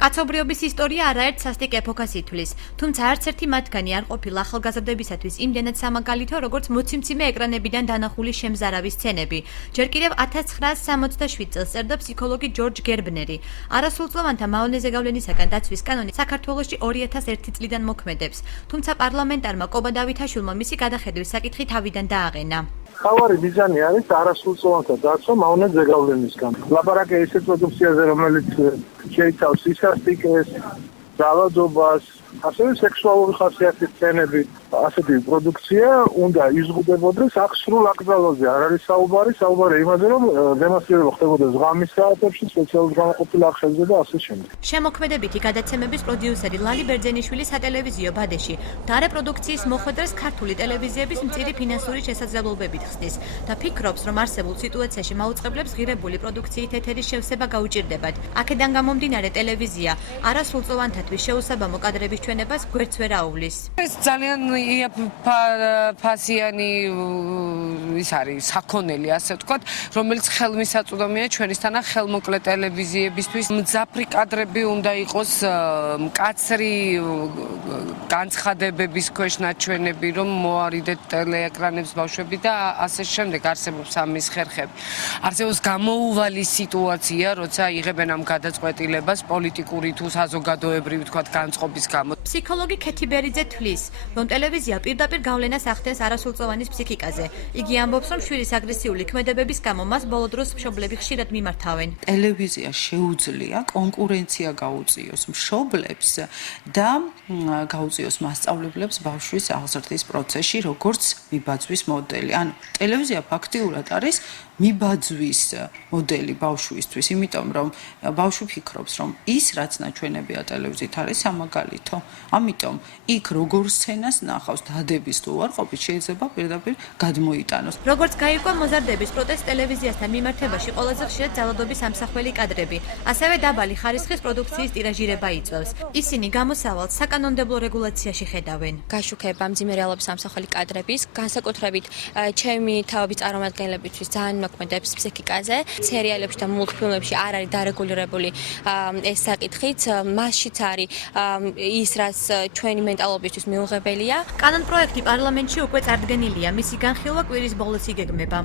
კაცობრიობის ისტორია არაერთ სასტიკ ეპოქას ითვლის, თუმცა არც ერთი მათგანი არ ყოფილა ახალგაზრდებისათვის იმდენად სამაგალითო, როგორც მოციმციმე ეკრანებიდან დანახული შემზარავი სცენები. ჯერ კიდევ 1967 წელს წერდა ფსიქოლოგი ჯორჯ გერბნერი. არასრულწლოვანთა მავნეზე გავლენისაგან დაცვის კანონი საქართველოში 2001 წლიდან მოქმედებს, თუმცა პარლამენტარმა კობა დავითაშვილმა მისი გადახედვის საკითხი თავიდან დააყენა. მთავარი მიზანი არის არასრულწლოვანთა დაცვა მავნეს ზეგავლენისგან. ლაპარაკია ისეთ პროდუქციაზე, რომელიც შეიცავს სისასტიკეს, ძალადობას, ასევე სექსუალური ხასიათის სცენები. ასეთი პროდუქცია უნდა იზღუდებოდეს აღსრულ აკრძალვაზე. არ არის საუბარი იმაზე, რომ დემონსტრირება ხდებოდეს ღამის საათებში, სპეციალურად გამოყოფილ არხებზე და ასე შემდეგ. შემოქმედებითი გადაცემების პროდიუსერი ლალი ბერძენიშვილი სატელევიზიო ბადეში დარე პროდუქციის მოხვედრას ქართული ტელევიზიების მწირი ფინანსური შესაძლებლობებით ხსნის და ფიქრობს, რომ არსებულ სიტუაციაში მაუწყებლებს ღირებული პროდუქციით ეთერის შევსება გაუჭირდებათ. აქედან გამომდინარე ტელევიზია არასრულწლოვანთათვის შეუსაბამო კადრების ჩვენებას გვერდს ვერ აუვლის. ეს ძალიან ფასიანი ის არის საქონელი, ასე ვთქვათ, რომელიც ხელმისაწვდომია ჩვენისთანა ხელმოკლე ტელევიზიებისთვის. მძაფრი კადრები უნდა იყოს, მკაცრი განცხადებების ქვეშ ნაჩვენები, რომ მოარიდეთ ტელეეკრანებს ბავშვები და ასე შემდეგ. არსებობს ამის ხერხები. არსებობს გამოუვალი სიტუაცია, როცა იღებენ ამ გადაწყვეტილებას პოლიტიკური თუ საზოგადოებრივი ვთქვათ განწყობის გამო. ფსიქოლოგი ქეთი ბერიძე თვლის, რომ ტელევიზია პირდაპირ გავლენას ახდენს არასრულწლოვანის ფსიქიკაზე. იგი ამბობს, რომ შვილის აგრესიული ქმედებების გამო მას ბოლო დროს მშობლები ხშირად მიმართავენ. ტელევიზია შეუძლია კონკურენცია გაუწიოს მშობლებს და გაუწიოს მასწავლებლებს ბავშვის აღზრდის პროცესში, როგორც მიბაძვის მოდელი. ანუ ტელევიზია ფაქტიურად არის მიბაძვის მოდელი ბავშვისთვის, იმიტომ რომ ბავშვი ფიქრობს, რომ ის რაც ნაჩვენებია ტელევიზიით არის სამაგალითო. ამიტომ იქ როგორ სცენას ნახავს დადების თუ უარყოფით შეიძლება პირდაპირ გადმოიტანოს. როგორც გაირკვა მოზარდების პროტესტ ტელევიზიასთან მიმართებაში ყველაზე ხშირად ძალადობის ამსახველი კადრები, ასევე დაბალი ხარისხის პროდუქციის ტირაჟირება იწვევს. ისინი გამოსავალს საკანონმდებლო რეგულაციაში ხედავენ. გაშუქება მძიმე რეალობის ამსახველი კადრების, განსაკუთრებით ჩემი თავების წარმომადგენლებისთვის ძალიან მოქმედებს ფსიქიკაზე. სერიალებში და მულტფილმებში არ არის დარეგულირებული ეს საკითხიც, მასშიც არის ის რაც ჩვენი მენტალობისთვის მიუღებელია. კანონპროექტი პარლამენტში უკვე წარდგენილია, მისი განხილვა კვირის ბოლოს იგეგმება.